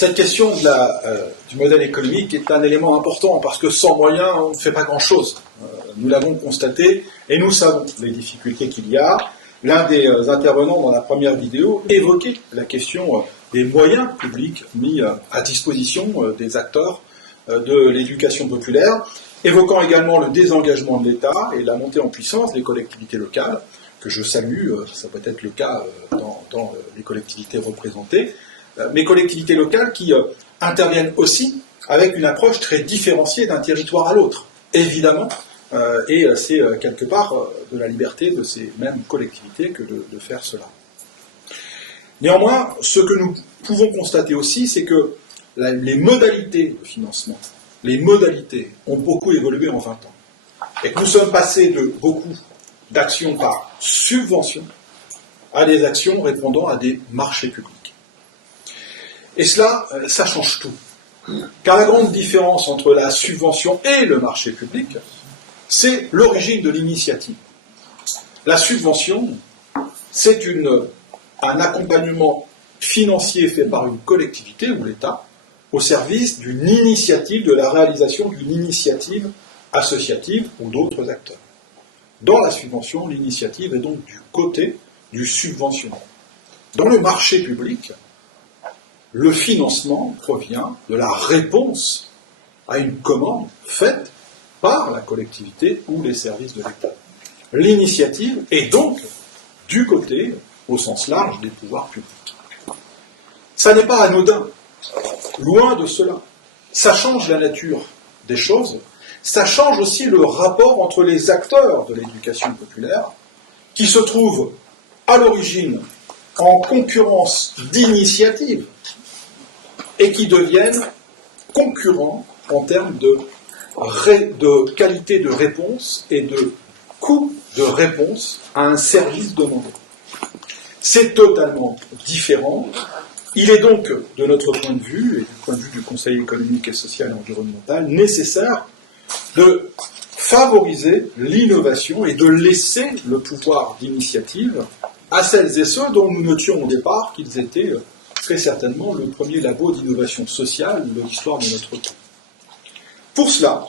Cette question du modèle économique est un élément important parce que sans moyens, on ne fait pas grand-chose. Nous l'avons constaté et nous savons les difficultés qu'il y a. L'un des intervenants dans la première vidéo évoquait la question des moyens publics mis à disposition des acteurs de l'éducation populaire, évoquant également le désengagement de l'État et la montée en puissance des collectivités locales, que je salue, ça peut être le cas dans les collectivités représentées, mais collectivités locales qui interviennent aussi avec une approche très différenciée d'un territoire à l'autre, évidemment, et c'est quelque part de la liberté de ces mêmes collectivités que de faire cela. Néanmoins, ce que nous pouvons constater aussi, c'est que les modalités de financement, les modalités ont beaucoup évolué en 20 ans, et que nous sommes passés de beaucoup d'actions par subvention à des actions répondant à des marchés publics. Et cela, ça change tout. Car la grande différence entre la subvention et le marché public, c'est l'origine de l'initiative. La subvention, c'est un accompagnement financier fait par une collectivité ou l'État au service d'une initiative, de la réalisation d'une initiative associative ou d'autres acteurs. Dans la subvention, l'initiative est donc du côté du subventionneur. Dans le marché public, le financement provient de la réponse à une commande faite par la collectivité ou les services de l'État. L'initiative est donc du côté, au sens large, des pouvoirs publics. Ça n'est pas anodin, loin de cela. Ça change la nature des choses, ça change aussi le rapport entre les acteurs de l'éducation populaire, qui se trouvent à l'origine en concurrence d'initiatives, et qui deviennent concurrents en termes de qualité de réponse et de coût de réponse à un service demandé. C'est totalement différent. Il est donc, de notre point de vue, et du point de vue du Conseil économique et social et environnemental, nécessaire de favoriser l'innovation et de laisser le pouvoir d'initiative à celles et ceux dont nous notions au départ qu'ils étaient très certainement le premier labo d'innovation sociale de l'histoire de notre temps. Pour cela,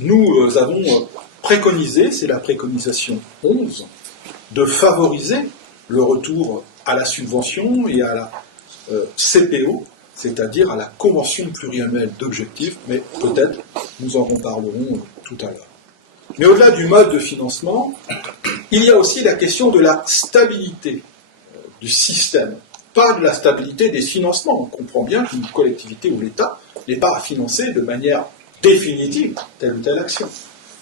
nous avons préconisé, c'est la préconisation 11, de favoriser le retour à la subvention et à la CPO, c'est-à-dire à la convention pluriannuelle d'objectifs, mais peut-être nous en reparlerons tout à l'heure. Mais au-delà du mode de financement, il y a aussi la question de la stabilité du système, pas de la stabilité des financements. On comprend bien qu'une collectivité ou l'État n'est pas à financer de manière définitive telle ou telle action,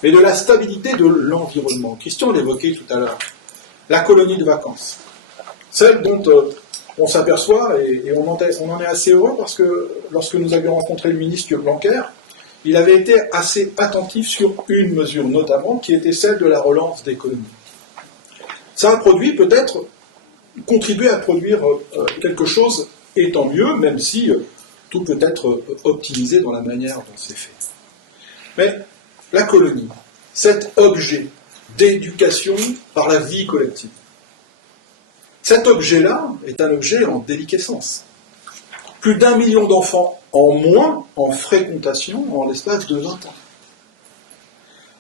mais de la stabilité de l'environnement. Christian l'évoquait tout à l'heure, la colonie de vacances, celle dont on s'aperçoit, et on en est assez heureux, parce que lorsque nous avions rencontré le ministre Blanquer, il avait été assez attentif sur une mesure notamment, qui était celle de la relance d'économie. Ça a produit peut-être, contribué à produire quelque chose, et tant mieux, même si tout peut être optimisé dans la manière dont c'est fait. Mais la colonie, cet objet d'éducation par la vie collective, cet objet-là est un objet en déliquescence. Plus d'1 million d'enfants en moins en fréquentation en l'espace de 20 ans.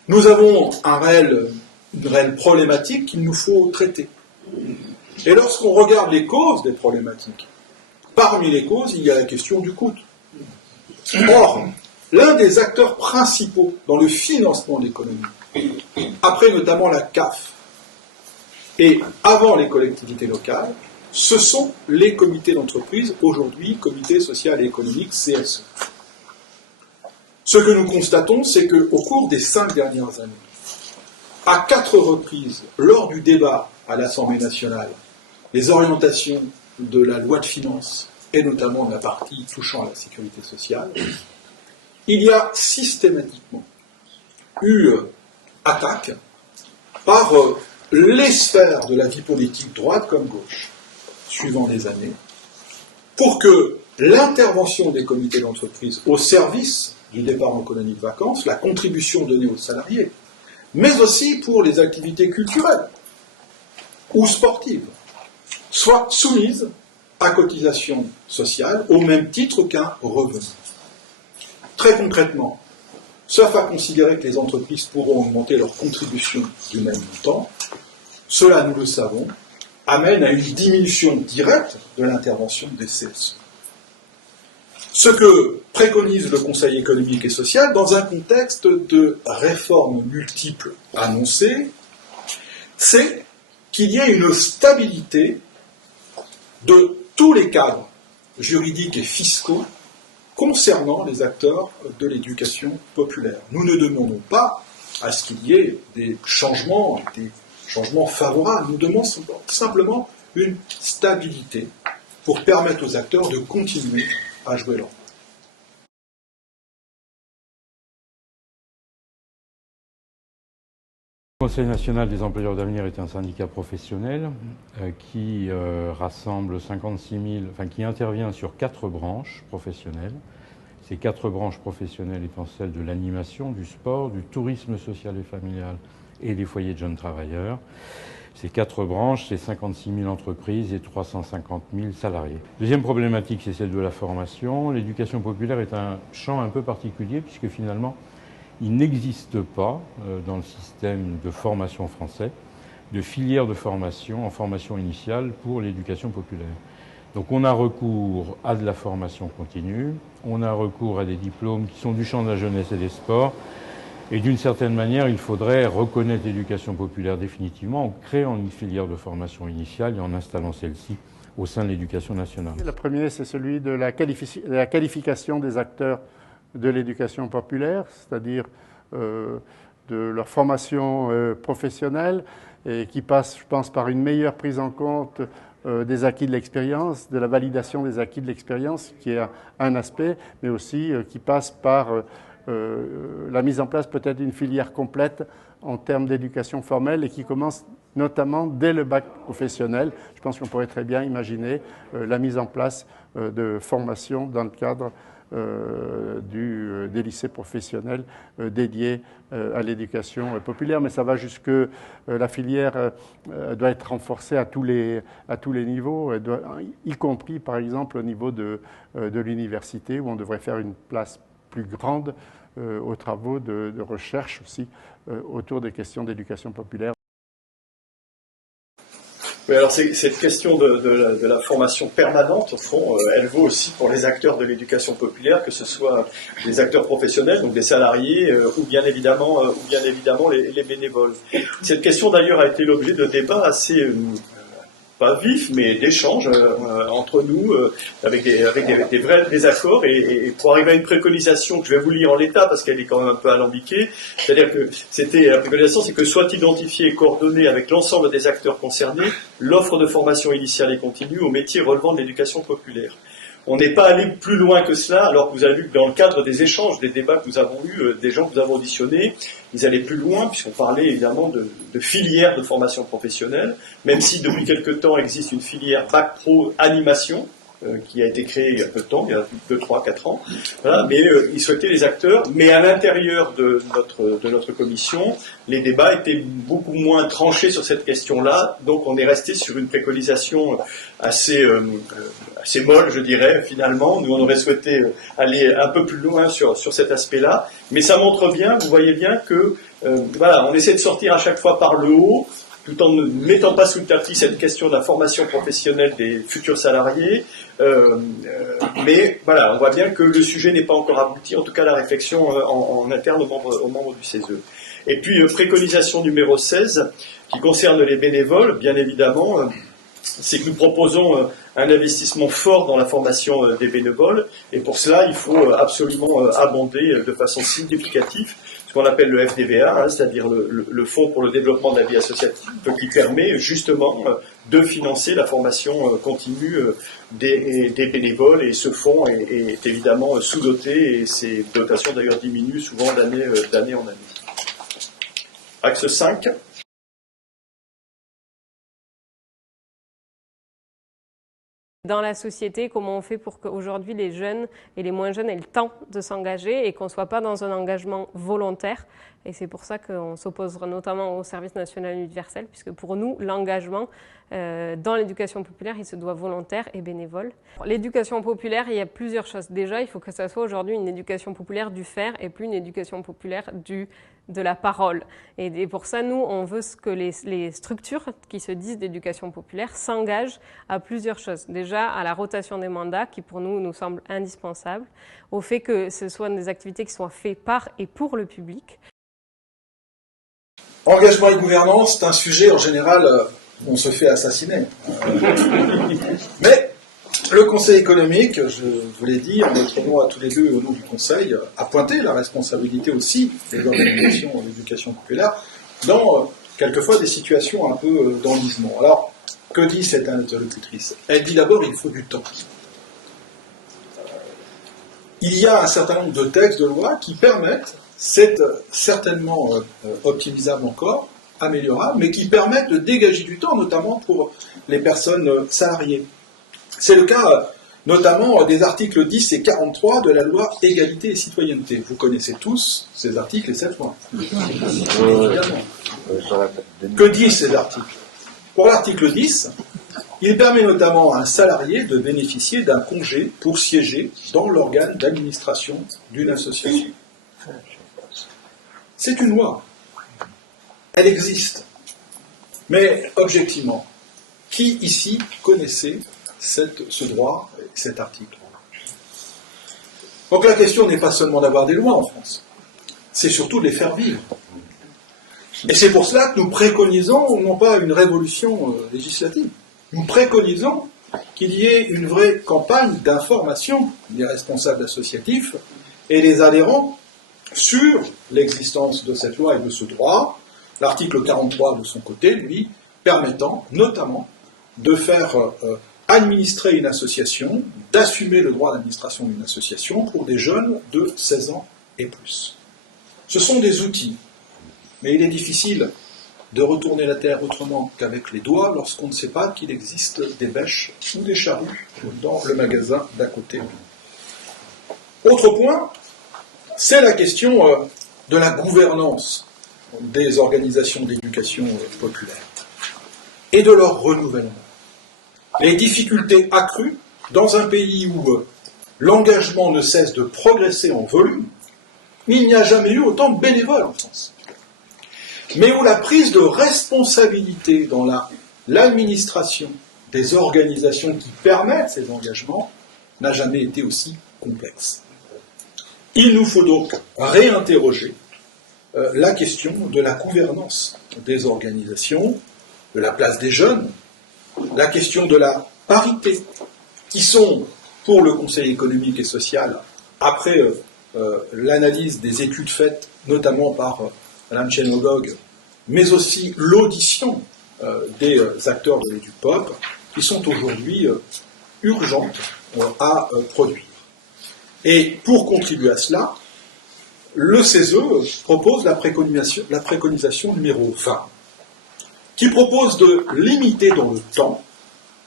Nous avons une réelle problématique qu'il nous faut traiter. Et lorsqu'on regarde les causes des problématiques, parmi les causes, il y a la question du coût. Or, l'un des acteurs principaux dans le financement de l'économie, après notamment la CAF, et avant les collectivités locales, ce sont les comités d'entreprise, aujourd'hui comités social et économiques, CSE. Ce que nous constatons, c'est qu'au cours des 5 dernières années, à 4 reprises, lors du débat à l'Assemblée nationale, les orientations de la loi de finances, et notamment de la partie touchant à la sécurité sociale, il y a systématiquement eu attaque par les sphères de la vie politique, droite comme gauche, suivant les années, pour que l'intervention des comités d'entreprise au service du départ en colonie de vacances, la contribution donnée aux salariés, mais aussi pour les activités culturelles ou sportives, soit soumise à cotisation sociale au même titre qu'un revenu. Très concrètement, sauf à considérer que les entreprises pourront augmenter leur contribution du même montant, cela, nous le savons, amène à une diminution directe de l'intervention des CSE. Ce que préconise le Conseil économique et social dans un contexte de réformes multiples annoncées, c'est qu'il y ait une stabilité de tous les cadres juridiques et fiscaux concernant les acteurs de l'éducation populaire. Nous ne demandons pas à ce qu'il y ait des changements favorables, nous demandons simplement une stabilité pour permettre aux acteurs de continuer à jouer leur rôle. Le Conseil national des employeurs d'avenir est un syndicat professionnel qui rassemble 56 000, qui intervient sur 4 branches professionnelles. Ces 4 branches professionnelles étant celles de l'animation, du sport, du tourisme social et familial et des foyers de jeunes travailleurs. Ces 4 branches, c'est 56 000 entreprises et 350 000 salariés. Deuxième problématique, c'est celle de la formation. L'éducation populaire est un champ un peu particulier puisque finalement, il n'existe pas dans le système de formation français de filière de formation en formation initiale pour l'éducation populaire. Donc on a recours à de la formation continue, on a recours à des diplômes qui sont du champ de la jeunesse et des sports, et d'une certaine manière, il faudrait reconnaître l'éducation populaire définitivement en créant une filière de formation initiale et en installant celle-ci au sein de l'éducation nationale. Le premier, c'est celui de la qualification des acteurs de l'éducation populaire, c'est-à-dire de leur formation professionnelle, et qui passe, je pense, par une meilleure prise en compte des acquis de l'expérience, de la validation des acquis de l'expérience, qui est un aspect, mais aussi qui passe par la mise en place peut-être d'une filière complète en termes d'éducation formelle et qui commence notamment dès le bac professionnel. Je pense qu'on pourrait très bien imaginer la mise en place de formations dans le cadre des lycées professionnels dédiés à l'éducation populaire, mais ça va jusque la filière doit être renforcée à tous les niveaux, y compris par exemple au niveau de l'université où on devrait faire une place plus grande aux travaux de recherche aussi autour des questions d'éducation populaire. Oui, alors cette question de la formation permanente, au fond, elle vaut aussi pour les acteurs de l'éducation populaire, que ce soit les acteurs professionnels, donc des salariés, ou bien évidemment les bénévoles. Cette question d'ailleurs a été l'objet de débats assez pas vifs, mais d'échanges entre nous, avec des vrais désaccords, et pour arriver à une préconisation que je vais vous lire en l'état, parce qu'elle est quand même un peu alambiquée, c'est-à-dire que la préconisation, c'est que soit identifié et coordonné avec l'ensemble des acteurs concernés l'offre de formation initiale et continue aux métiers relevant de l'éducation populaire. On n'est pas allé plus loin que cela, alors que vous avez vu que dans le cadre des échanges, des débats que nous avons eus, des gens que nous avons auditionnés, ils allaient plus loin, puisqu'on parlait évidemment de filières de formation professionnelle, même si depuis quelque temps existe une filière Bac Pro Animation, qui a été créée il y a peu de temps, il y a 2, 3, 4 ans, voilà, mais ils souhaitaient les acteurs, mais à l'intérieur de notre commission, les débats étaient beaucoup moins tranchés sur cette question-là, donc on est resté sur une préconisation assez molle, je dirais, finalement. Nous, on aurait souhaité aller un peu plus loin sur cet aspect-là, mais ça montre bien, vous voyez bien que, voilà, on essaie de sortir à chaque fois par le haut, tout en ne mettant pas sous le tapis cette question de la formation professionnelle des futurs salariés. Mais voilà, on voit bien que le sujet n'est pas encore abouti, en tout cas la réflexion en interne aux membres du CESE. Et puis, préconisation numéro 16, qui concerne les bénévoles, bien évidemment, c'est que nous proposons un investissement fort dans la formation des bénévoles, et pour cela, il faut absolument abonder de façon significative ce qu'on appelle le FDVA, c'est-à-dire le Fonds pour le développement de la vie associative, qui permet justement de financer la formation continue des bénévoles, et ce fonds est évidemment sous-doté, et ses dotations d'ailleurs diminuent souvent d'année en année. Axe 5. Dans la société, comment on fait pour qu'aujourd'hui les jeunes et les moins jeunes aient le temps de s'engager et qu'on ne soit pas dans un engagement volontaire Et c'est pour ça qu'on s'opposera notamment au service national universel, puisque pour nous, l'engagement dans l'éducation populaire, il se doit volontaire et bénévole. L'éducation populaire, il y a plusieurs choses. Déjà, il faut que ça soit aujourd'hui une éducation populaire du faire et plus une éducation populaire de la parole. Et pour ça, nous, on veut que les structures qui se disent d'éducation populaire s'engagent à plusieurs choses. Déjà, à la rotation des mandats, qui pour nous, nous semble indispensable, au fait que ce soient des activités qui soient faites par et pour le public. Engagement et gouvernance, c'est un sujet, en général, on se fait assassiner. Mais le Conseil économique, je vous l'ai dit, en notre nom à tous les deux, au nom du Conseil, a pointé la responsabilité aussi des organisations d'éducation populaire dans, quelquefois, des situations un peu d'enlisement. Alors, que dit cette interlocutrice? Elle dit d'abord qu'il faut du temps. Il y a un certain nombre de textes de loi qui permettent, c'est certainement optimisable encore, améliorable, mais qui permettent de dégager du temps, notamment pour les personnes salariées. C'est le cas notamment des articles 10 et 43 de la loi Égalité et Citoyenneté. Vous connaissez tous ces articles et cette loi. Que disent ces articles? Pour l'article 10, il permet notamment à un salarié de bénéficier d'un congé pour siéger dans l'organe d'administration d'une association. C'est une loi. Elle existe. Mais objectivement, qui ici connaissait ce droit, cet article? Donc la question n'est pas seulement d'avoir des lois en France, c'est surtout de les faire vivre. Et c'est pour cela que nous préconisons non pas une révolution législative, nous préconisons qu'il y ait une vraie campagne d'information des responsables associatifs et des adhérents sur l'existence de cette loi et de ce droit. L'article 43, de son côté, lui, permettant notamment de faire administrer une association, d'assumer le droit d'administration d'une association pour des jeunes de 16 ans et plus. Ce sont des outils, mais il est difficile de retourner la terre autrement qu'avec les doigts lorsqu'on ne sait pas qu'il existe des bêches ou des charrues dans le magasin d'à côté. Autre point, c'est la question de la gouvernance des organisations d'éducation populaire et de leur renouvellement. Les difficultés accrues dans un pays où l'engagement ne cesse de progresser en volume, il n'y a jamais eu autant de bénévoles en France, mais où la prise de responsabilité dans l'administration des organisations qui permettent ces engagements n'a jamais été aussi complexe. Il nous faut donc réinterroger la question de la gouvernance des organisations, de la place des jeunes, la question de la parité, qui sont, pour le Conseil économique et social, après l'analyse des études faites, notamment par Mme Chenogog, mais aussi l'audition des acteurs de l'EduPop, qui sont aujourd'hui urgentes à produire. Et pour contribuer à cela, le CESE propose la préconisation numéro 20, qui propose de limiter dans le temps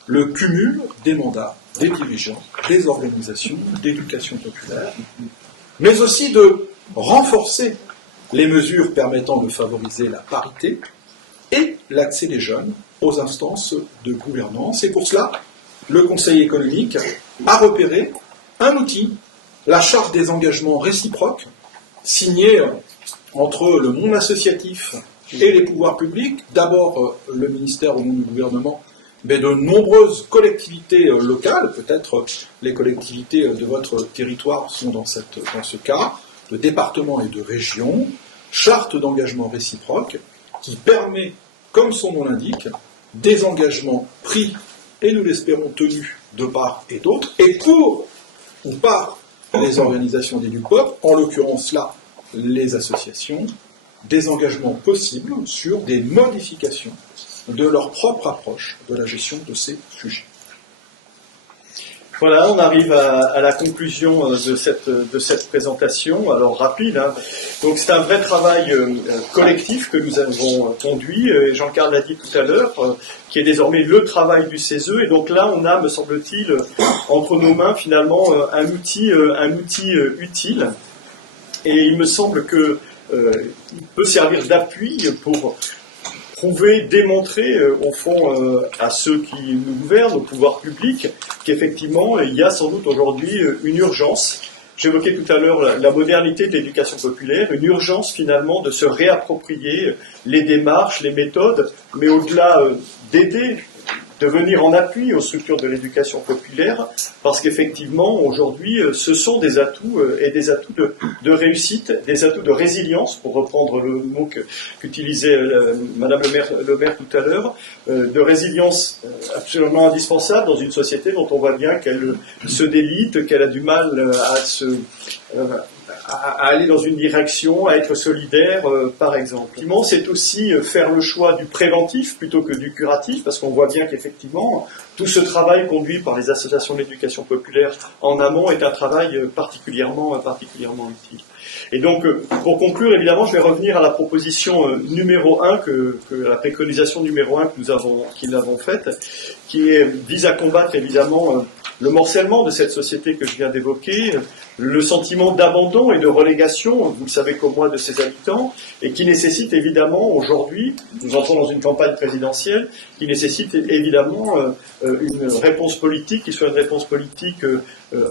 le cumul des mandats des dirigeants des organisations d'éducation populaire, mais aussi de renforcer les mesures permettant de favoriser la parité et l'accès des jeunes aux instances de gouvernance. Et pour cela, le Conseil économique a repéré un outil, la charte des engagements réciproques, signée entre le monde associatif et les pouvoirs publics, d'abord le ministère au nom du gouvernement, mais de nombreuses collectivités locales, peut-être les collectivités de votre territoire sont dans ce cas, de départements et de régions, charte d'engagement réciproque qui permet, comme son nom l'indique, des engagements pris et nous l'espérons tenus de part et d'autre, et pour ou par les organisations d'EduPop, en l'occurrence là, les associations, des engagements possibles sur des modifications de leur propre approche de la gestion de ces sujets. Voilà, on arrive à la conclusion de cette présentation, alors rapide. Hein. Donc c'est un vrai travail collectif que nous avons conduit, et Jean-Carl l'a dit tout à l'heure, qui est désormais le travail du CESE. Et donc là, on a, me semble-t-il, entre nos mains finalement un outil utile. Et il me semble que il peut servir d'appui pour prouver, démontrer au fond à ceux qui nous gouvernent, au pouvoir public, qu'effectivement il y a sans doute aujourd'hui une urgence. J'évoquais tout à l'heure la modernité de l'éducation populaire, une urgence finalement de se réapproprier les démarches, les méthodes, mais au-delà d'aider, de venir en appui aux structures de l'éducation populaire, parce qu'effectivement, aujourd'hui, ce sont des atouts et des atouts de réussite, des atouts de résilience, pour reprendre le mot qu'utilisait Madame le maire tout à l'heure, de résilience absolument indispensable dans une société dont on voit bien qu'elle se délite, qu'elle a du mal à aller dans une direction, à être solidaire, par exemple. C'est aussi faire le choix du préventif plutôt que du curatif, parce qu'on voit bien qu'effectivement, tout ce travail conduit par les associations d'éducation populaire en amont est un travail particulièrement utile. Et donc, pour conclure, évidemment, je vais revenir à la proposition numéro 1, la préconisation numéro 1 que nous avons faite, qui vise à combattre évidemment le morcellement de cette société que je viens d'évoquer, le sentiment d'abandon et de relégation, vous le savez comme moi, de ses habitants, et qui nécessite évidemment aujourd'hui, nous entrons dans une campagne présidentielle, qui nécessite évidemment une réponse politique qui soit une réponse politique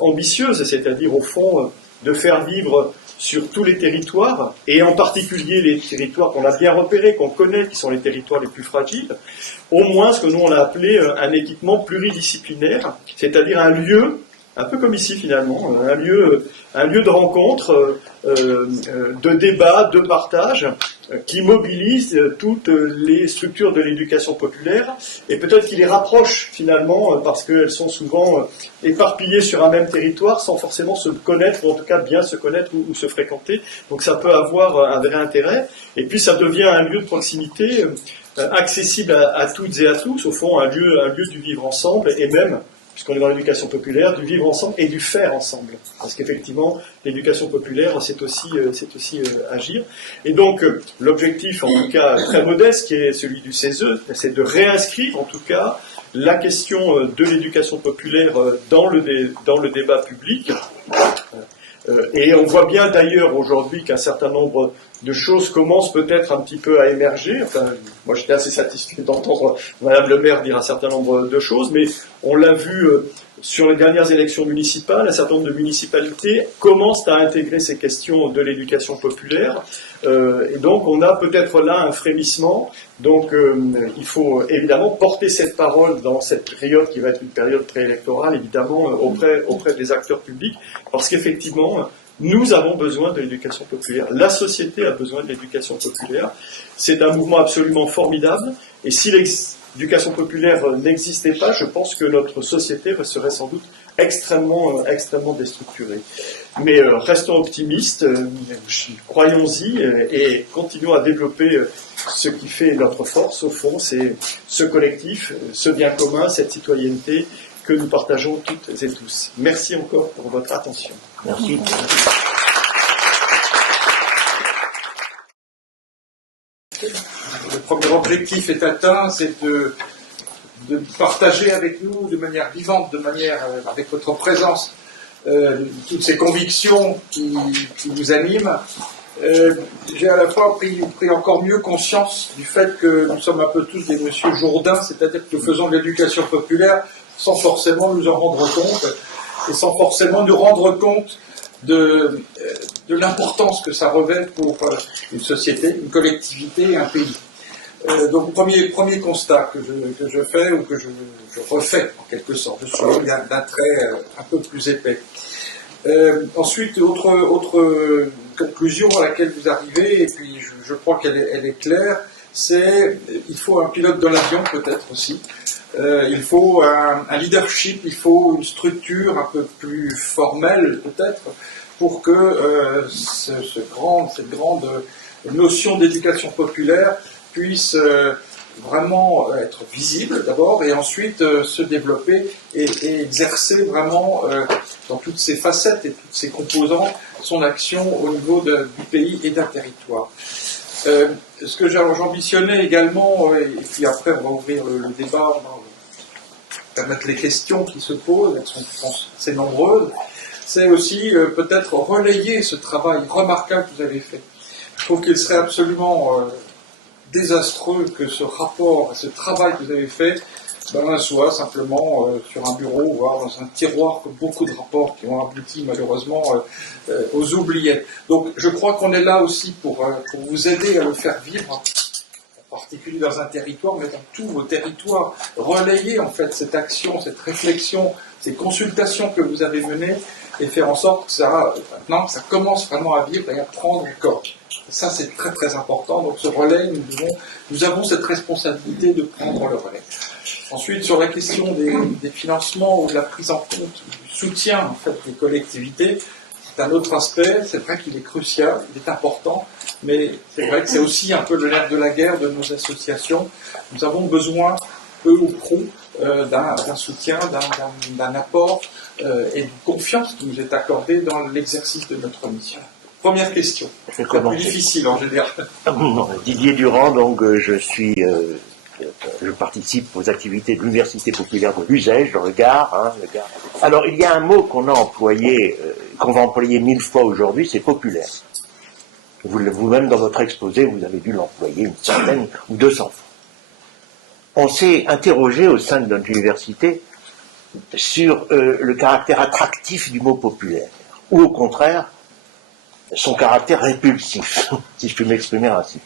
ambitieuse, c'est-à-dire au fond de faire vivre sur tous les territoires, et en particulier les territoires qu'on a bien repérés, qu'on connaît, qui sont les territoires les plus fragiles, au moins ce que nous on a appelé un équipement pluridisciplinaire, c'est-à-dire un lieu, un peu comme ici finalement, un lieu de rencontre, de débat, de partage, qui mobilise toutes les structures de l'éducation populaire, et peut-être qui les rapproche finalement, parce qu'elles sont souvent éparpillées sur un même territoire, sans forcément se connaître, ou en tout cas bien se connaître ou se fréquenter, donc ça peut avoir un vrai intérêt, et puis ça devient un lieu de proximité accessible à toutes et à tous, au fond un lieu du vivre ensemble, et même, puisqu'on est dans l'éducation populaire, du vivre ensemble et du faire ensemble. Parce qu'effectivement, l'éducation populaire, c'est aussi agir. Et donc, l'objectif, en tout cas très modeste, qui est celui du CESE, c'est de réinscrire, en tout cas, la question de l'éducation populaire dans le débat public. Et on voit bien d'ailleurs aujourd'hui qu'un certain nombre de choses commencent peut-être un petit peu à émerger. Enfin, moi j'étais assez satisfait d'entendre Madame le maire dire un certain nombre de choses, mais on l'a vu sur les dernières élections municipales, un certain nombre de municipalités commencent à intégrer ces questions de l'éducation populaire, et donc on a peut-être là un frémissement. Donc il faut évidemment porter cette parole dans cette période qui va être une période préélectorale, évidemment auprès des acteurs publics, parce qu'effectivement nous avons besoin de l'éducation populaire. La société a besoin de l'éducation populaire. C'est un mouvement absolument formidable, et si l'éducation populaire n'existait pas, je pense que notre société serait sans doute extrêmement déstructurée. Mais restons optimistes, croyons-y et continuons à développer ce qui fait notre force, au fond, c'est ce collectif, ce bien commun, cette citoyenneté que nous partageons toutes et tous. Merci encore pour votre attention. Merci. Le premier objectif est atteint, c'est de partager avec nous de manière vivante, avec votre présence, toutes ces convictions qui vous animent. J'ai à la fois pris encore mieux conscience du fait que nous sommes un peu tous des monsieur Jourdain, c'est-à-dire que nous faisons de l'éducation populaire sans forcément nous en rendre compte, et sans forcément nous rendre compte de l'importance que ça revêt pour une société, une collectivité, un pays. Donc premier constat que je fais, ou que je refais en quelque sorte, je suis d'un trait un peu plus épais. Ensuite, autre conclusion à laquelle vous arrivez, et puis je crois qu'elle est claire, c'est il faut un pilote de l'avion peut-être aussi. Il faut un leadership, il faut une structure un peu plus formelle peut-être pour que cette grande notion d'éducation populaire puisse vraiment être visible d'abord, et ensuite se développer et exercer vraiment dans toutes ses facettes et toutes ses composants son action au niveau du pays et d'un territoire. Ce que j'ambitionnais également, et puis après on va ouvrir le débat, on va permettre les questions qui se posent, elles sont, je pense, assez nombreuses, c'est aussi peut-être relayer ce travail remarquable que vous avez fait. Je trouve qu'il serait absolument désastreux que ce rapport, ce travail que vous avez fait, soit simplement sur un bureau, voire dans un tiroir, comme beaucoup de rapports qui ont abouti malheureusement aux oubliettes. Donc je crois qu'on est là aussi pour vous aider à le faire vivre, en particulier dans un territoire, mais dans tous vos territoires. Relayer en fait cette action, cette réflexion, ces consultations que vous avez menées, et faire en sorte que ça, maintenant, ça commence vraiment à vivre et à prendre corps. Ça, c'est très très important. Donc ce relais, nous avons cette responsabilité de prendre le relais. Ensuite, sur la question des financements ou de la prise en compte du soutien en fait, des collectivités, c'est un autre aspect. C'est vrai qu'il est crucial, il est important, mais c'est vrai que c'est aussi un peu le nerf de la guerre de nos associations. Nous avons besoin, peu ou prou, d'un soutien, d'un apport et d'une confiance qui nous est accordée dans l'exercice de notre mission. Première question, c'est la plus difficile en général. Didier Durand, donc je participe aux activités de l'Université populaire de l'Uzège, dans le Gard, le Gard. Alors il y a un mot qu'on a employé, qu'on va employer 1000 fois aujourd'hui, c'est populaire. Vous-même dans votre exposé, vous avez dû l'employer une centaine ou 200 fois. On s'est interrogé au sein de notre université sur le caractère attractif du mot populaire, ou au contraire, son caractère répulsif, si je puis m'exprimer ainsi.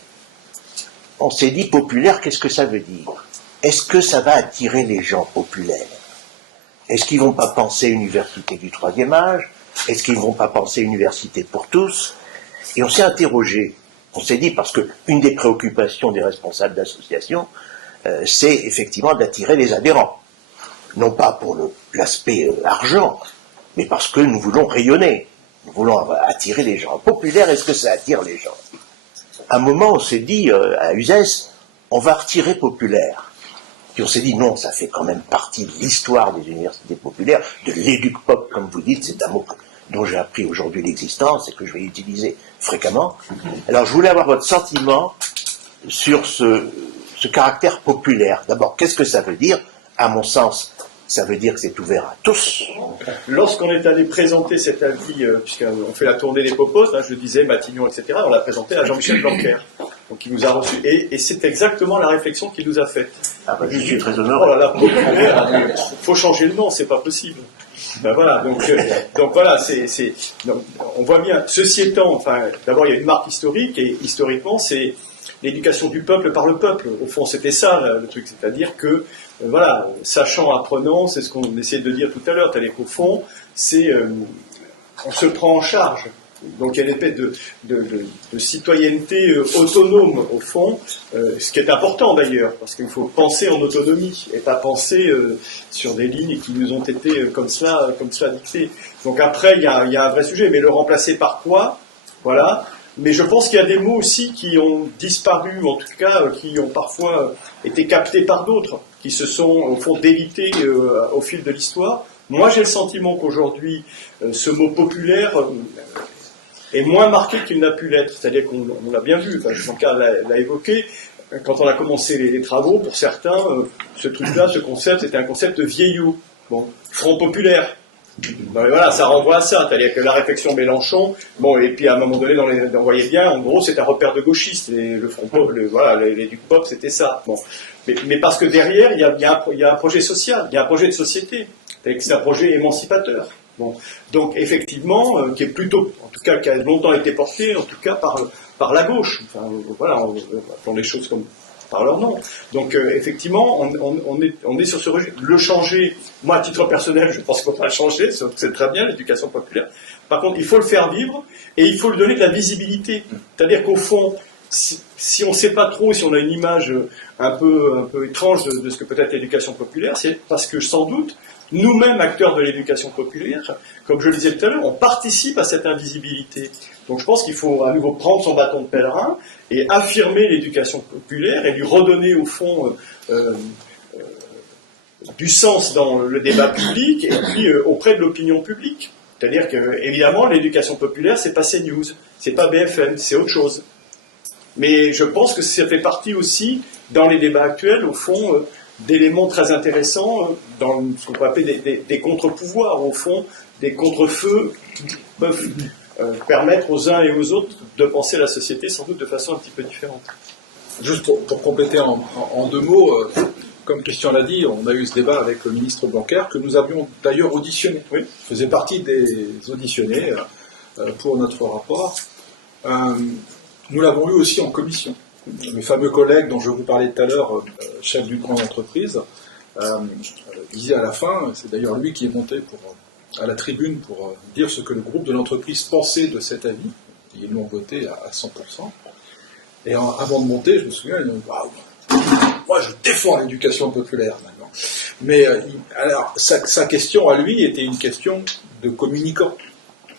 On s'est dit populaire, qu'est-ce que ça veut dire? Est-ce que ça va attirer les gens populaires? Est-ce qu'ils ne vont pas penser université du troisième âge? Est-ce qu'ils ne vont pas penser université pour tous? Et on s'est interrogé. On s'est dit, parce qu'une des préoccupations des responsables d'associations, c'est effectivement d'attirer les adhérents. Non pas pour l'aspect argent, mais parce que nous voulons rayonner. Nous voulons attirer les gens. Populaire, est-ce que ça attire les gens? À un moment, on s'est dit, à Uzès, on va retirer populaire. Puis on s'est dit, non, ça fait quand même partie de l'histoire des universités populaires, de l'éduc-pop, comme vous dites, c'est un mot dont j'ai appris aujourd'hui l'existence et que je vais utiliser fréquemment. Alors, je voulais avoir votre sentiment sur ce caractère populaire. D'abord, qu'est-ce que ça veut dire? À mon sens, ça veut dire que c'est ouvert à tous. Lorsqu'on est allé présenter cet avis, puisqu'on fait la tournée des popos, je le disais, Matignon, etc., on l'a présenté à Jean-Michel Blanquer, donc il nous a reçus. Et c'est exactement la réflexion qu'il nous a faite. Ah ben, je suis très honoré. Oh là là, faut changer le nom, c'est pas possible. Ben voilà, donc voilà, donc, on voit bien. Ceci étant, d'abord il y a une marque historique, et historiquement c'est l'éducation du peuple par le peuple. Au fond, c'était ça le truc, c'est-à-dire que voilà, sachant, apprenant, c'est ce qu'on essayait de dire tout à l'heure, c'est-à-dire qu'au fond, on se prend en charge. Donc il y a une espèce de citoyenneté autonome, au fond, ce qui est important d'ailleurs, parce qu'il faut penser en autonomie, et pas penser sur des lignes qui nous ont été comme cela dictées. Donc après, il y a un vrai sujet, mais le remplacer par quoi? Voilà. Mais je pense qu'il y a des mots aussi qui ont disparu, en tout cas, qui ont parfois été captés par d'autres, qui se sont, au fond, délités au fil de l'histoire. Moi, j'ai le sentiment qu'aujourd'hui, ce mot populaire est moins marqué qu'il n'a pu l'être. C'est-à-dire qu'on l'a bien vu, Jean-Carl l'a évoqué, quand on a commencé les travaux, pour certains, ce truc-là, ce concept, c'était un concept vieillot. Bon, Front populaire. Ben voilà, ça renvoie à ça, c'est-à-dire que la réflexion Mélenchon, et puis à un moment donné, on voyait bien, en gros, c'est un repère de gauchistes, le Front Pop, les Duc Pop, c'était ça. Bon. Mais parce que derrière, il y a un projet social, il y a un projet de société, c'est un projet émancipateur. Bon. Donc, effectivement, qui est plutôt, en tout cas, qui a longtemps été porté, en tout cas, par la gauche. Enfin, voilà, on prend les choses comme par leur nom. Donc effectivement, on est sur ce registre. Le changer, moi à titre personnel, je pense qu'il ne faut pas le changer, c'est très bien l'éducation populaire. Par contre, il faut le faire vivre et il faut lui donner de la visibilité. C'est-à-dire qu'au fond, si on ne sait pas trop, si on a une image un peu étrange de ce que peut être l'éducation populaire, c'est parce que sans doute, nous-mêmes acteurs de l'éducation populaire, comme je le disais tout à l'heure, on participe à cette invisibilité. Donc je pense qu'il faut à nouveau prendre son bâton de pèlerin et affirmer l'éducation populaire et lui redonner au fond du sens dans le débat public et puis auprès de l'opinion publique. C'est-à-dire que évidemment l'éducation populaire c'est pas CNews, c'est pas BFM, c'est autre chose. Mais je pense que ça fait partie aussi dans les débats actuels au fond d'éléments très intéressants dans ce qu'on peut appeler des contre-pouvoirs au fond, des contre-feux qui peuvent permettre aux uns et aux autres de penser la société sans doute de façon un petit peu différente. Juste pour compléter en deux mots, comme Christian l'a dit, on a eu ce débat avec le ministre Blanquer, que nous avions d'ailleurs auditionné. Oui. Je faisais partie des auditionnés pour notre rapport. Nous l'avons eu aussi en commission. Le fameux collègue dont je vous parlais tout à l'heure, chef d'une grande entreprise, disait à la fin, c'est d'ailleurs lui qui est monté à la tribune pour dire ce que le groupe de l'entreprise pensait de cet avis. Ils l'ont voté à 100%. Et avant de monter, je me souviens, ils m'ont dit « Waouh, moi je défends l'éducation populaire maintenant ». Mais alors, sa question à lui était une question de communicant,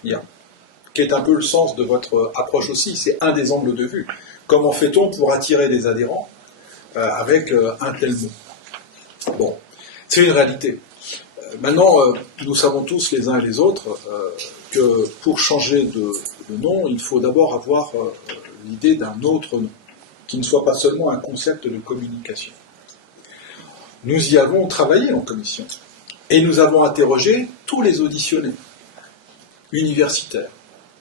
qui est un peu le sens de votre approche aussi. C'est un des angles de vue. Comment fait-on pour attirer des adhérents avec un tel mot? Bon, c'est une réalité. Maintenant, nous savons tous les uns et les autres que pour changer de nom, il faut d'abord avoir l'idée d'un autre nom, qui ne soit pas seulement un concept de communication. Nous y avons travaillé en commission, et nous avons interrogé tous les auditionnés, universitaires,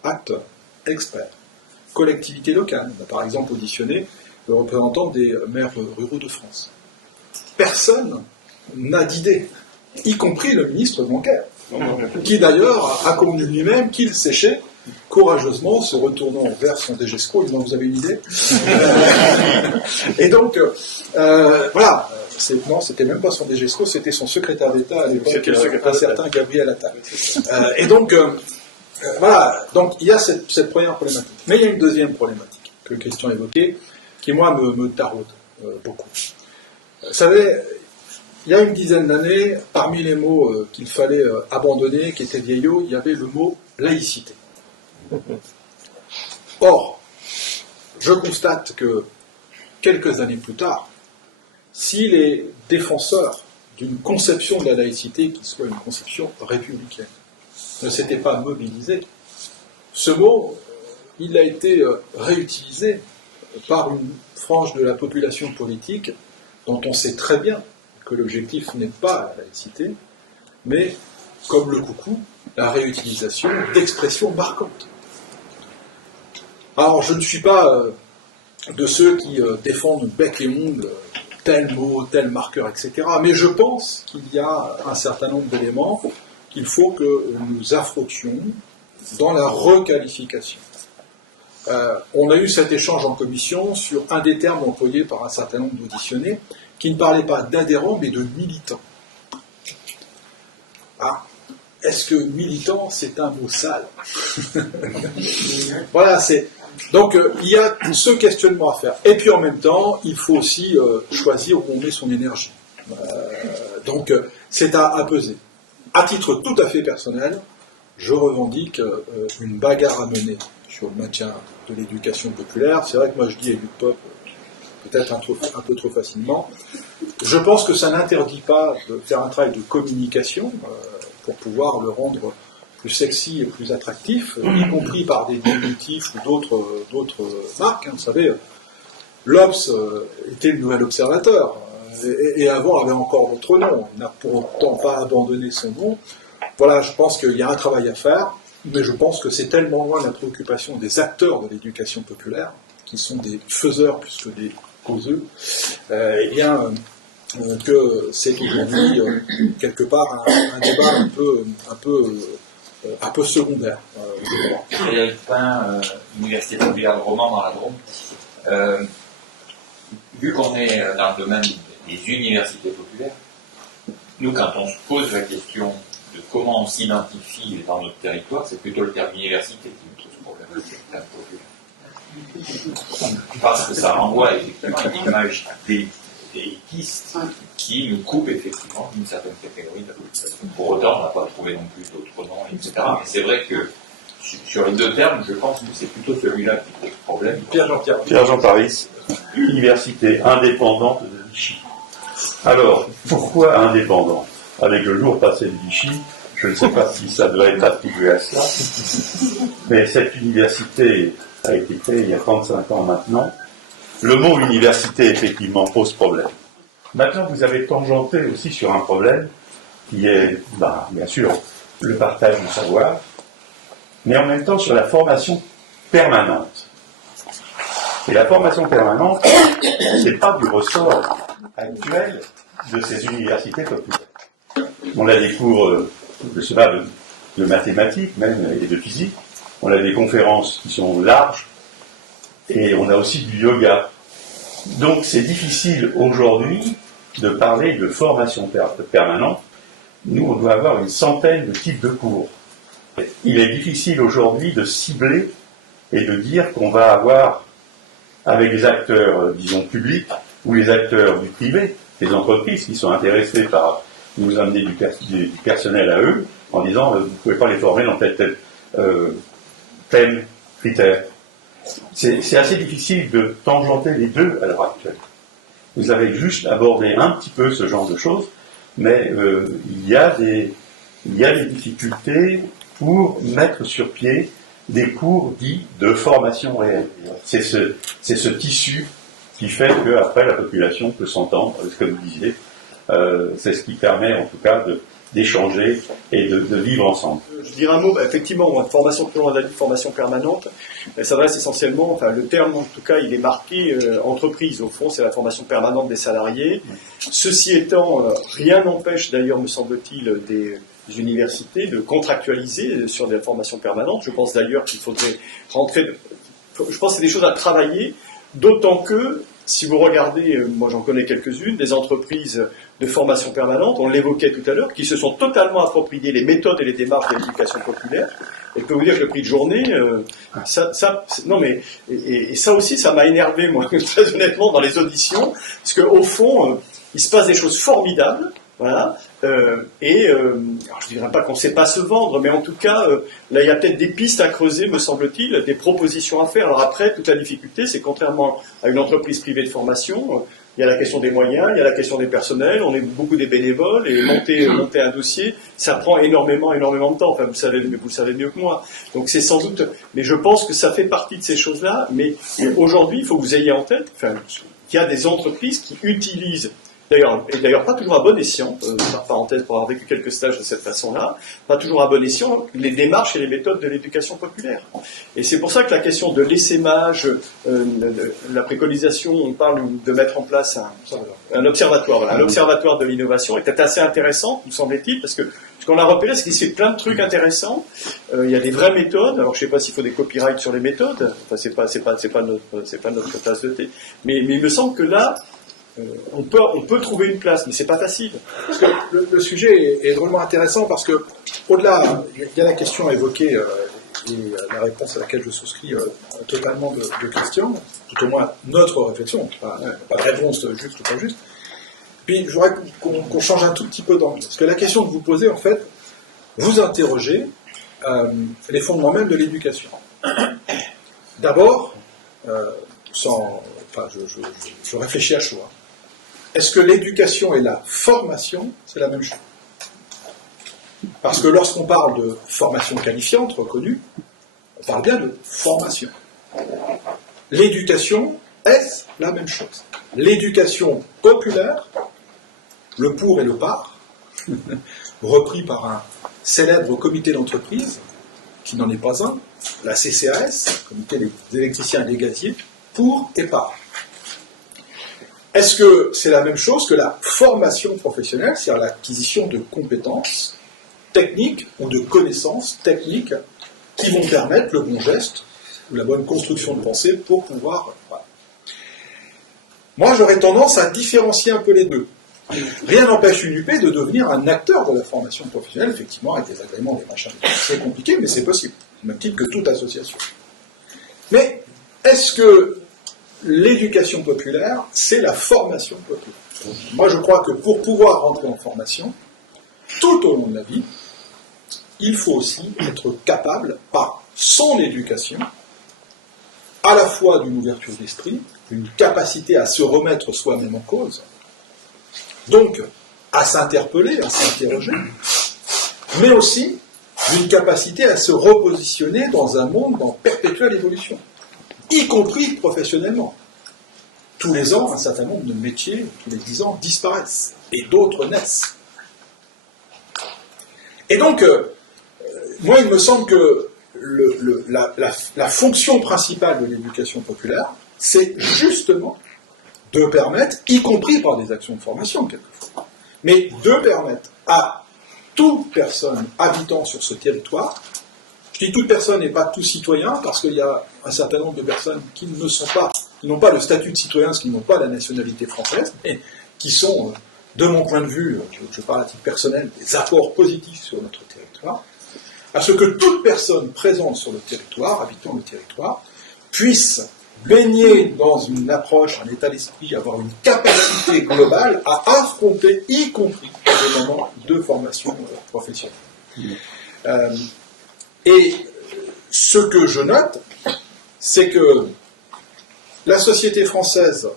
acteurs, experts, collectivités locales. On a par exemple auditionné le représentant des maires ruraux de France. Personne n'a d'idée, y compris le ministre Blanquer, qui d'ailleurs a convenu lui-même qu'il séchait courageusement, se retournant vers son DGESCO, en disant « Vous avez une idée ?» Et donc, voilà, non, c'était même pas son DGESCO, c'était son secrétaire d'État à l'époque, un certain Gabriel Attal. Et donc, voilà, donc il y a cette première problématique. Mais il y a une deuxième problématique que Christian évoquait, qui moi me taraude beaucoup. Vous savez, il y a une dizaine d'années, parmi les mots qu'il fallait abandonner, qui étaient vieillots, il y avait le mot laïcité. Or, je constate que quelques années plus tard, si les défenseurs d'une conception de la laïcité qui soit une conception républicaine ne s'étaient pas mobilisés, ce mot, il a été réutilisé par une frange de la population politique dont on sait très bien que l'objectif n'est pas la laïcité, mais, comme le coucou, la réutilisation d'expressions marquantes. Alors, je ne suis pas de ceux qui défendent bec et ongle tel mot, tel marqueur, etc. Mais je pense qu'il y a un certain nombre d'éléments qu'il faut que nous affrontions dans la requalification. On a eu cet échange en commission sur un des termes employés par un certain nombre d'auditionnés qui ne parlait pas d'adhérents mais de militants. Ah, est-ce que militant c'est un mot sale? Voilà, c'est. Donc il y a ce questionnement à faire. Et puis en même temps, il faut aussi choisir où on met son énergie. Donc c'est à peser. À titre tout à fait personnel, je revendique une bagarre à mener sur le maintien de l'éducation populaire. C'est vrai que moi je dis éduc-pop peut-être un peu trop facilement. Je pense que ça n'interdit pas de faire un travail de communication pour pouvoir le rendre plus sexy et plus attractif, y compris par des diminutifs ou d'autres marques. Vous savez, l'Obs était le nouvel observateur, et avant avait encore d'autres noms. Il n'a pour autant pas abandonné son nom. Voilà, je pense qu'il y a un travail à faire, mais je pense que c'est tellement loin de la préoccupation des acteurs de l'éducation populaire, qui sont des faiseurs plus que des causeux, que c'est aujourd'hui quelque part un débat un peu secondaire, je crois. Frédéric Pain, Université populaire de Romans dans la Drôme. Vu qu'on est dans le domaine des universités populaires, nous, quand on se pose la question de comment on s'identifie dans notre territoire, c'est plutôt le terme université qui nous pose problème, le terme populaire. Parce que ça renvoie effectivement à une image d'élitistes qui nous coupe effectivement d'une certaine catégorie de la population. Pour autant, on n'a pas trouvé non plus d'autres noms, etc. Mais c'est vrai que sur les deux termes, je pense que c'est plutôt celui-là qui pose problème. Pierre-Jean Paris, université indépendante de Vichy. Alors, pourquoi indépendante? Avec le lourd passé de Vichy, je ne sais pas si ça doit être attribué à cela, mais cette université a été créée il y a 35 ans maintenant. Le mot université, effectivement, pose problème. Maintenant, vous avez tangenté aussi sur un problème qui est, bien sûr, le partage du savoir. mais en même temps sur la formation permanente. Et la formation permanente, c'est pas du ressort actuel de ces universités populaires. On a des cours, je sais pas, de mathématiques même, et de physique. On a des conférences qui sont larges, et on a aussi du yoga. Donc c'est difficile aujourd'hui de parler de formation permanente. Nous, on doit avoir une centaine de types de cours. Il est difficile aujourd'hui de cibler et de dire qu'on va avoir, avec les acteurs, disons, publics, ou les acteurs du privé, les entreprises qui sont intéressées par nous amener du personnel à eux, en disant, vous ne pouvez pas les former dans tel thème, critère. C'est assez difficile de tangenter les deux à l'heure actuelle. Vous avez juste abordé un petit peu ce genre de choses, mais il y a des difficultés pour mettre sur pied des cours dits de formation réelle. C'est ce tissu qui fait qu'après la population peut s'entendre, ce que vous disiez. C'est ce qui permet en tout cas d'échanger et de vivre ensemble. Je dirais un mot, effectivement, formation plus longue, formation permanente, elle s'adresse essentiellement, enfin le terme en tout cas, il est marqué entreprise. Au fond, c'est la formation permanente des salariés. Ceci étant, rien n'empêche d'ailleurs, me semble-t-il, des universités de contractualiser sur des formations permanentes. Je pense d'ailleurs qu'il faudrait rentrer, je pense que c'est des choses à travailler, d'autant que, si vous regardez, moi j'en connais quelques-unes, des entreprises de formation permanente, on l'évoquait tout à l'heure, qui se sont totalement appropriées les méthodes et les démarches de l'éducation populaire. Et je peux vous dire que le prix de journée, non mais, et ça aussi, ça m'a énervé, moi, très honnêtement, dans les auditions, parce qu'au fond, il se passe des choses formidables, voilà, alors je dirais pas qu'on ne sait pas se vendre, mais en tout cas, là, il y a peut-être des pistes à creuser, me semble-t-il, des propositions à faire. Alors après, toute la difficulté, c'est contrairement à une entreprise privée de formation, il y a la question des moyens, il y a la question des personnels, on est beaucoup des bénévoles, et monter un dossier, ça prend énormément de temps. Enfin, vous le savez mieux que moi. Donc c'est sans doute, mais je pense que ça fait partie de ces choses-là. Mais aujourd'hui, il faut que vous ayez en tête, qu'il y a des entreprises qui utilisent, d'ailleurs pas toujours à bon escient, par parenthèse, pour avoir vécu quelques stages de cette façon-là, pas toujours à bon escient, les démarches et les méthodes de l'éducation populaire. Et c'est pour ça que la question de l'essaimage, la préconisation, on parle de mettre en place un observatoire, voilà, un observatoire de l'innovation, était assez intéressant, nous semble-t-il, parce que ce qu'on a repéré, c'est qu'il se fait plein de trucs intéressants. Il y a des vraies méthodes. Alors, je ne sais pas s'il faut des copyrights sur les méthodes. Enfin, c'est pas notre tasse de thé. Mais il me semble que là, on peut trouver une place, mais c'est pas facile. Parce que le sujet est drôlement intéressant parce que, au-delà, il y a la question évoquée et la réponse à laquelle je souscris totalement de Christian, tout au moins notre réflexion, pas de réponse juste ou pas juste. Puis je voudrais qu'on change un tout petit peu d'angle. Parce que la question que vous posez, en fait, vous interrogez les fondements même de l'éducation. D'abord, je réfléchis à chaud. Est-ce que l'éducation et la formation, c'est la même chose? Parce que lorsqu'on parle de formation qualifiante, reconnue, on parle bien de formation. L'éducation, est-ce la même chose? L'éducation populaire, le pour et le par, repris par un célèbre comité d'entreprise, qui n'en est pas un, la CCAS, comité des électriciens et des gaziers, pour et par. Est-ce que c'est la même chose que la formation professionnelle, c'est-à-dire l'acquisition de compétences techniques ou de connaissances techniques qui vont permettre le bon geste ou la bonne construction de pensée pour pouvoir... Voilà. Moi, j'aurais tendance à différencier un peu les deux. Rien n'empêche une UP de devenir un acteur de la formation professionnelle, effectivement, avec des agréments, des machins. C'est compliqué, mais c'est possible, au même titre que toute association. Mais est-ce que l'éducation populaire, c'est la formation populaire? Moi, je crois que pour pouvoir rentrer en formation, tout au long de la vie, il faut aussi être capable, par son éducation, à la fois d'une ouverture d'esprit, d'une capacité à se remettre soi-même en cause, donc à s'interpeller, à s'interroger, mais aussi d'une capacité à se repositionner dans un monde en perpétuelle évolution, y compris professionnellement. Tous les ans, un certain nombre de métiers, tous les 10 ans, disparaissent, et d'autres naissent. Et donc, moi, il me semble que la fonction principale de l'éducation populaire, c'est justement de permettre, y compris par des actions de formation quelquefois, mais de permettre à toute personne habitant sur ce territoire, je dis toute personne et pas tout citoyen, parce qu'il y a un certain nombre de personnes qui ne sont pas, qui n'ont pas le statut de citoyen, qui n'ont pas la nationalité française, mais qui sont, de mon point de vue, je parle à titre personnel, des apports positifs sur notre territoire, à ce que toute personne présente sur le territoire, habitant le territoire, puisse baigner dans une approche, un état d'esprit, avoir une capacité globale à affronter, y compris des moments de formation professionnelle. Et ce que je note, c'est que la société française,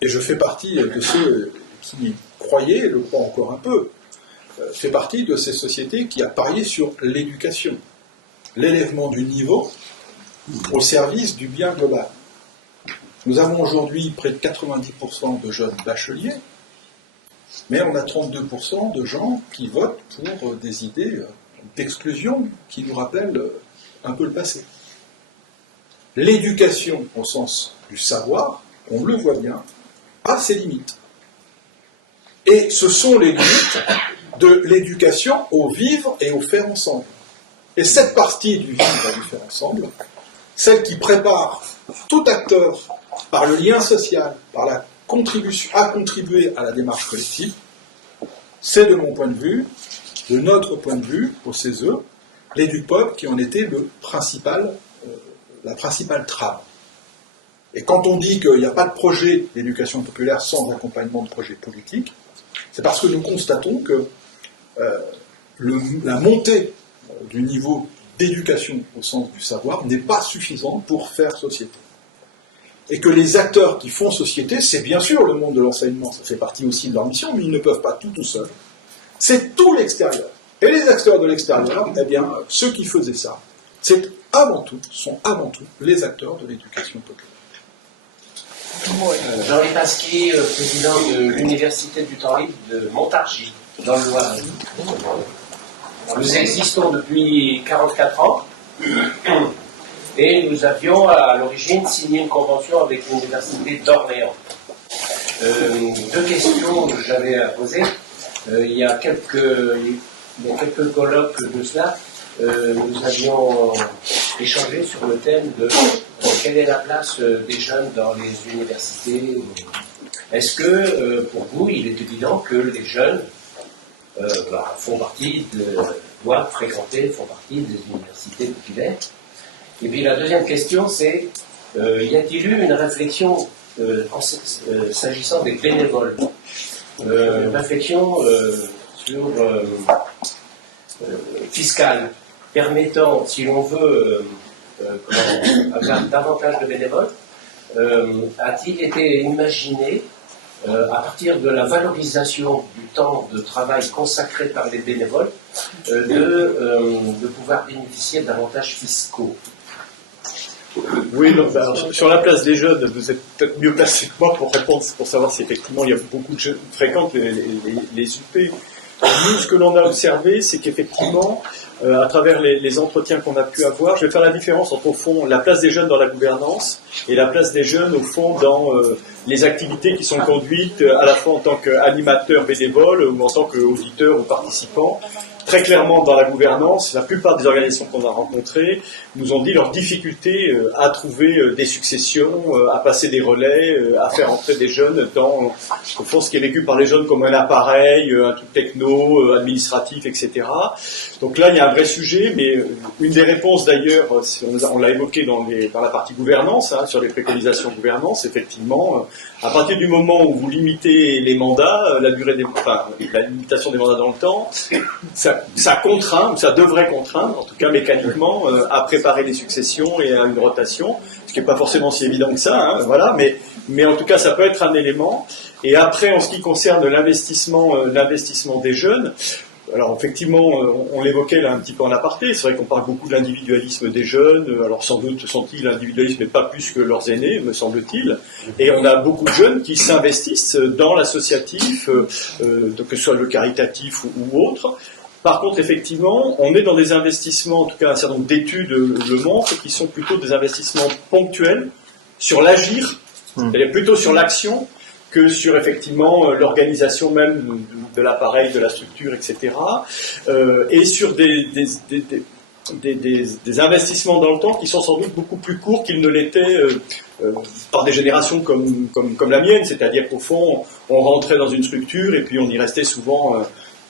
et je fais partie de ceux qui croyaient, et le croient encore un peu, fait partie de ces sociétés qui a parié sur l'éducation, l'élèvement du niveau au service du bien global. Nous avons aujourd'hui près de 90% de jeunes bacheliers, mais on a 32% de gens qui votent pour des idées d'exclusion qui nous rappellent un peu le passé. L'éducation, au sens du savoir, on le voit bien, a ses limites. Et ce sont les limites de l'éducation au vivre et au faire ensemble. Et cette partie du vivre et du faire ensemble, celle qui prépare tout acteur par le lien social, par la contribution, à contribuer à la démarche collective, c'est de mon point de vue, de notre point de vue, au CESE, l'EduPop qui en était la principale trame. Et quand on dit qu'il n'y a pas de projet d'éducation populaire sans accompagnement de projets politiques, c'est parce que nous constatons que la montée du niveau d'éducation au sens du savoir n'est pas suffisante pour faire société. Et que les acteurs qui font société, c'est bien sûr le monde de l'enseignement, ça fait partie aussi de leur mission, mais ils ne peuvent pas tout seuls. C'est tout l'extérieur. Et les acteurs de l'extérieur, eh bien, ceux qui faisaient ça, sont avant tout les acteurs de l'éducation populaire. Jean-Louis Pasquier, président de l'Université du Temps Libre de Montargis, dans le Loiret. Nous existons depuis 44 ans et nous avions à l'origine signé une convention avec l'Université d'Orléans. Deux questions que j'avais à poser. Il y a quelques colloques de cela, nous avions échangé sur le thème de quelle est la place des jeunes dans les universités. Est-ce que, pour vous, il est évident que les jeunes doivent fréquenter, font partie des universités populaires? Et puis la deuxième question, c'est y a-t-il eu une réflexion s'agissant des bénévoles, une réflexion sur fiscale, permettant, si l'on veut avoir davantage de bénévoles, a-t-il été imaginé à partir de la valorisation du temps de travail consacré par les bénévoles, de pouvoir bénéficier d'avantages fiscaux? Oui, donc, sur la place des jeunes, vous êtes peut-être mieux placé que moi pour répondre, pour savoir si effectivement il y a beaucoup de jeunes qui fréquentent les UP. Nous, ce que l'on a observé, c'est qu'effectivement, à travers les entretiens qu'on a pu avoir, je vais faire la différence entre, au fond, la place des jeunes dans la gouvernance et la place des jeunes, au fond, dans les activités qui sont conduites à la fois en tant qu'animateurs bénévoles ou en tant qu'auditeurs ou participants. Très clairement, dans la gouvernance, la plupart des organisations qu'on a rencontrées nous ont dit leurs difficultés à trouver des successions, à passer des relais, à faire entrer des jeunes dans, au fond, ce qui est vécu par les jeunes comme un appareil, un truc techno, administratif, etc. Donc là, il y a un vrai sujet, mais une des réponses d'ailleurs, on l'a évoqué dans la partie gouvernance, sur les préconisations de gouvernance, effectivement, à partir du moment où vous limitez les mandats, la limitation des mandats dans le temps, ça contraint, ou ça devrait contraindre, en tout cas mécaniquement, à préparer des successions et à une rotation, ce qui n'est pas forcément si évident que ça, voilà, mais en tout cas ça peut être un élément. Et après, en ce qui concerne l'investissement des jeunes, alors effectivement, on l'évoquait là un petit peu en aparté, c'est vrai qu'on parle beaucoup de l'individualisme des jeunes, alors sans doute sont-ils l'individualisme, mais pas plus que leurs aînés, me semble-t-il, et on a beaucoup de jeunes qui s'investissent dans l'associatif, que ce soit le caritatif ou autre, Par contre, effectivement, on est dans des investissements, en tout cas un certain nombre d'études le montrent, qui sont plutôt des investissements ponctuels sur l'agir, c'est-à-dire plutôt sur l'action, que sur effectivement l'organisation même de l'appareil, de la structure, etc. Et sur des investissements dans le temps qui sont sans doute beaucoup plus courts qu'ils ne l'étaient par des générations comme la mienne, c'est-à-dire qu'au fond, on rentrait dans une structure et puis on y restait souvent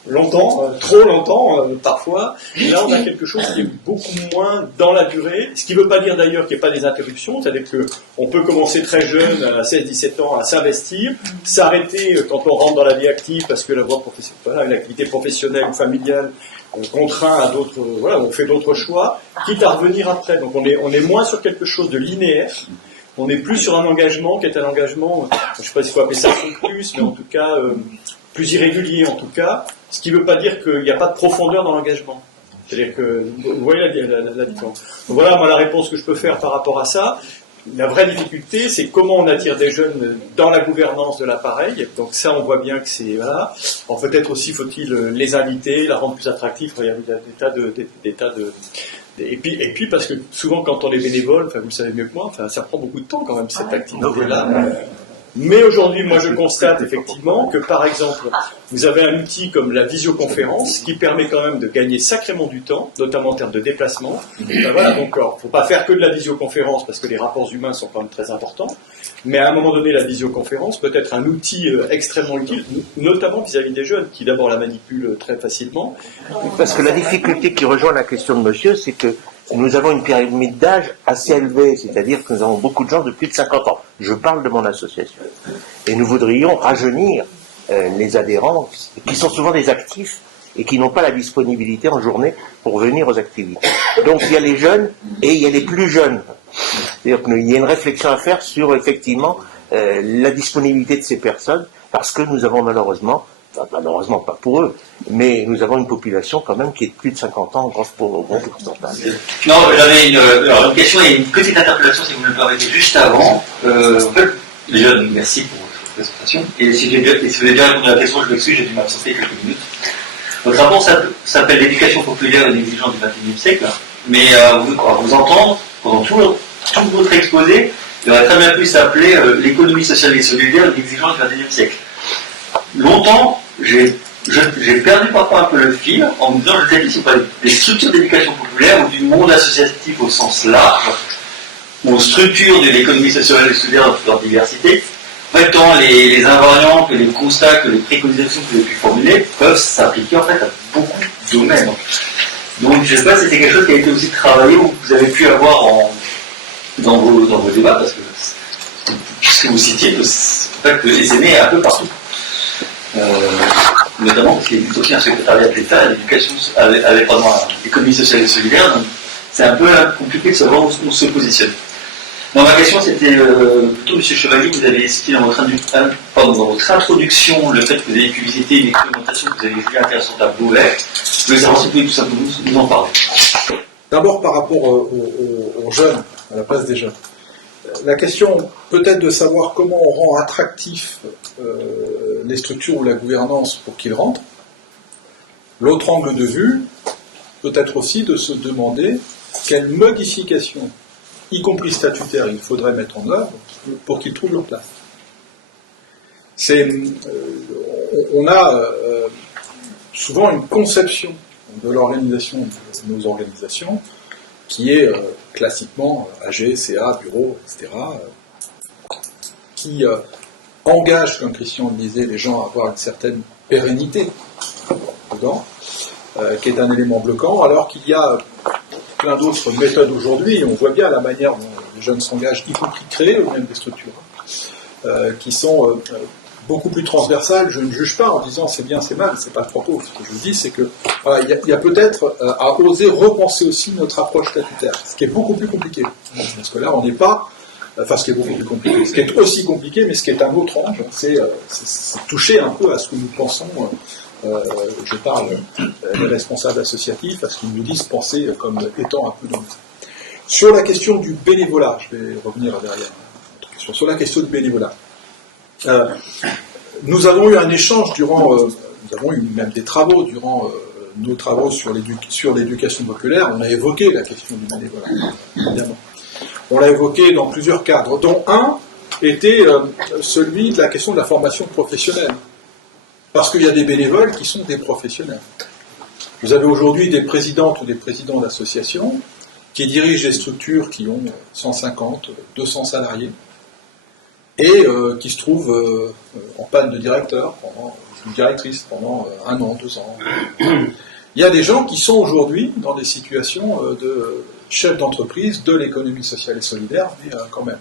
longtemps, trop longtemps parfois. Là, on a quelque chose qui est beaucoup moins dans la durée, ce qui ne veut pas dire d'ailleurs qu'il n'y a pas des interruptions, c'est-à-dire qu'on peut commencer très jeune, à 16-17 ans, à s'investir, s'arrêter quand on rentre dans la vie active parce que la voie professionnelle, voilà, une activité professionnelle ou familiale contraint à d'autres, voilà, on fait d'autres choix, quitte à revenir après. Donc on est moins sur quelque chose de linéaire, on est plus sur un engagement qui est un engagement, je ne sais pas s'il faut appeler ça plus, mais en tout cas plus irrégulier en tout cas, ce qui ne veut pas dire qu'il n'y a pas de profondeur dans l'engagement. C'est-à-dire que, vous voyez la différence. Donc voilà, moi la réponse que je peux faire par rapport à ça. La vraie difficulté, c'est comment on attire des jeunes dans la gouvernance de l'appareil. Donc ça, on voit bien que c'est... Voilà. Alors peut-être aussi faut-il les inviter, la rendre plus attractive. Il y a des tas de... Et puis parce que souvent quand on est bénévole, enfin vous le savez mieux que moi, enfin ça prend beaucoup de temps quand même cette activité-là. Mais aujourd'hui, moi je constate effectivement que par exemple, vous avez un outil comme la visioconférence qui permet quand même de gagner sacrément du temps, notamment en termes de déplacement. Ben voilà, donc il ne faut pas faire que de la visioconférence parce que les rapports humains sont quand même très importants. Mais à un moment donné, la visioconférence peut être un outil extrêmement utile, notamment vis-à-vis des jeunes qui d'abord la manipulent très facilement. Parce que la difficulté qui rejoint la question de monsieur, c'est que nous avons une pyramide d'âge assez élevée, c'est-à-dire que nous avons beaucoup de gens de plus de 50 ans. Je parle de mon association. Et nous voudrions rajeunir les adhérents, qui sont souvent des actifs et qui n'ont pas la disponibilité en journée pour venir aux activités. Donc il y a les jeunes et il y a les plus jeunes. C'est-à-dire qu'il y a une réflexion à faire sur effectivement la disponibilité de ces personnes, parce que nous avons malheureusement pas pour eux, mais nous avons une population quand même qui est de plus de 50 ans au bon pourcentage. Non, j'avais une question et une petite interpellation, si vous me le permettez, juste avant. En fait, déjà, merci pour votre présentation. Et si vous avez bien répondu à la question, je m'excuse, j'ai dû m'absenter quelques minutes. Votre rapport s'appelle l'éducation populaire et l'exigence du XXIe siècle, mais à vous entendre, pendant tout votre exposé, il aurait très bien pu s'appeler l'économie sociale et solidaire et l'exigence du XXIe siècle. Longtemps, j'ai perdu parfois un peu le fil en me disant que je ici pas des structures d'éducation populaire ou du monde associatif au sens large, ou structures de l'économie sociale et solidaire dans toute leur diversité. En fait, tant les invariants que les constats, que les préconisations que vous avez pu formuler peuvent s'appliquer en fait à beaucoup de domaines. Donc je ne sais pas si c'était quelque chose qui a été aussi travaillé ou que vous avez pu avoir dans vos débats, parce que ce que vous citiez, en fait, les aînés un peu partout. Notamment parce qu'il y a aussi un secrétariat de l'État à l'éducation, à l'économie sociale et solidaire, donc c'est un peu compliqué de savoir où on se positionne. Donc ma question c'était plutôt, M. Chevalier, vous avez cité dans votre introduction le fait que vous avez pu visiter une expérimentation que vous avez jugée intéressante à Beauvais. Je voulais savoir si vous pouvez tout simplement nous en parler. D'abord par rapport aux jeunes, à la place des jeunes. La question peut-être de savoir comment on rend attractif les structures ou la gouvernance pour qu'ils rentrent. L'autre angle de vue, peut-être aussi de se demander quelles modifications, y compris statutaires, il faudrait mettre en œuvre pour qu'ils trouvent leur place. On a souvent une conception de l'organisation de nos organisations qui est classiquement AG, CA, bureau, etc., qui engage, comme Christian le disait, les gens à avoir une certaine pérennité dedans, qui est un élément bloquant, alors qu'il y a plein d'autres méthodes aujourd'hui, et on voit bien la manière dont les jeunes s'engagent, y compris créer eux-mêmes des structures, qui sont beaucoup plus transversales. Je ne juge pas en disant c'est bien, c'est mal, c'est pas le propos. Ce que je dis, c'est que voilà, il y a peut-être à oser repenser aussi notre approche statutaire, ce qui est beaucoup plus compliqué. Parce que là, on n'est pas... Enfin, ce qui est beaucoup plus compliqué. Ce qui est aussi compliqué, mais ce qui est un autre angle, c'est toucher un peu à ce que nous pensons, je parle des responsables associatifs, à ce qu'ils nous disent penser comme étant un peu dans le... Sur la question du bénévolat, je vais revenir derrière. Sur la question du bénévolat. Nous avons eu un échange durant, nous avons eu même des travaux durant nos travaux sur l'éducation populaire, on a évoqué la question du bénévolat, évidemment. On l'a évoqué dans plusieurs cadres, dont un était celui de la question de la formation professionnelle. Parce qu'il y a des bénévoles qui sont des professionnels. Vous avez aujourd'hui des présidentes ou des présidents d'associations qui dirigent des structures qui ont 150, 200 salariés et qui se trouvent en panne de directeur, ou directrice pendant 1 an, 2 ans. Il y a des gens qui sont aujourd'hui dans des situations de chefs d'entreprise de l'économie sociale et solidaire, mais quand même.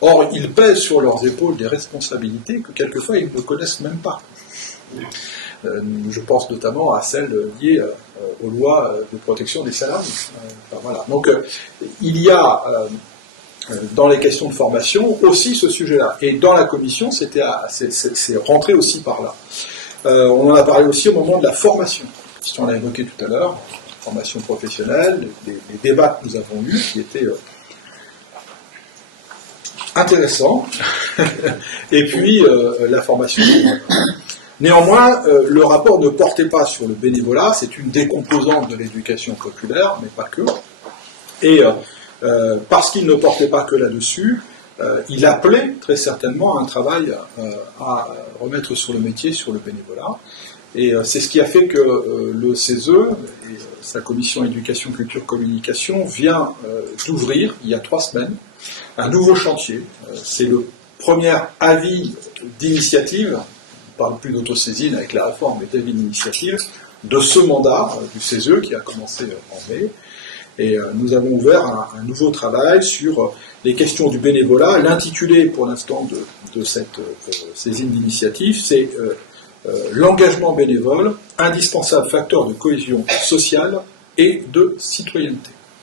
Or, ils pèsent sur leurs épaules des responsabilités que quelquefois ils ne connaissent même pas. Je pense notamment à celles liées aux lois de protection des salariés. Enfin, voilà. Donc, il y a dans les questions de formation aussi ce sujet-là. Et dans la commission, c'est rentré aussi par là. On en a parlé aussi au moment de la formation. On l'a évoqué tout à l'heure, formation professionnelle, les débats que nous avons eus qui étaient intéressants, et puis la formation. Néanmoins, le rapport ne portait pas sur le bénévolat, c'est une des composantes de l'éducation populaire, mais pas que. Et parce qu'il ne portait pas que là-dessus, il appelait très certainement un travail à remettre sur le métier, sur le bénévolat. Et c'est ce qui a fait que le CESE et sa commission éducation, culture, communication vient d'ouvrir, il y a 3 semaines, un nouveau chantier. C'est le premier avis d'initiative, on ne parle plus d'autosaisine avec la réforme, mais d'avis d'initiative, de ce mandat du CESE qui a commencé en mai. Et nous avons ouvert un nouveau travail sur les questions du bénévolat. L'intitulé pour l'instant de cette saisine d'initiative, c'est l'engagement bénévole, indispensable facteur de cohésion sociale et de citoyenneté.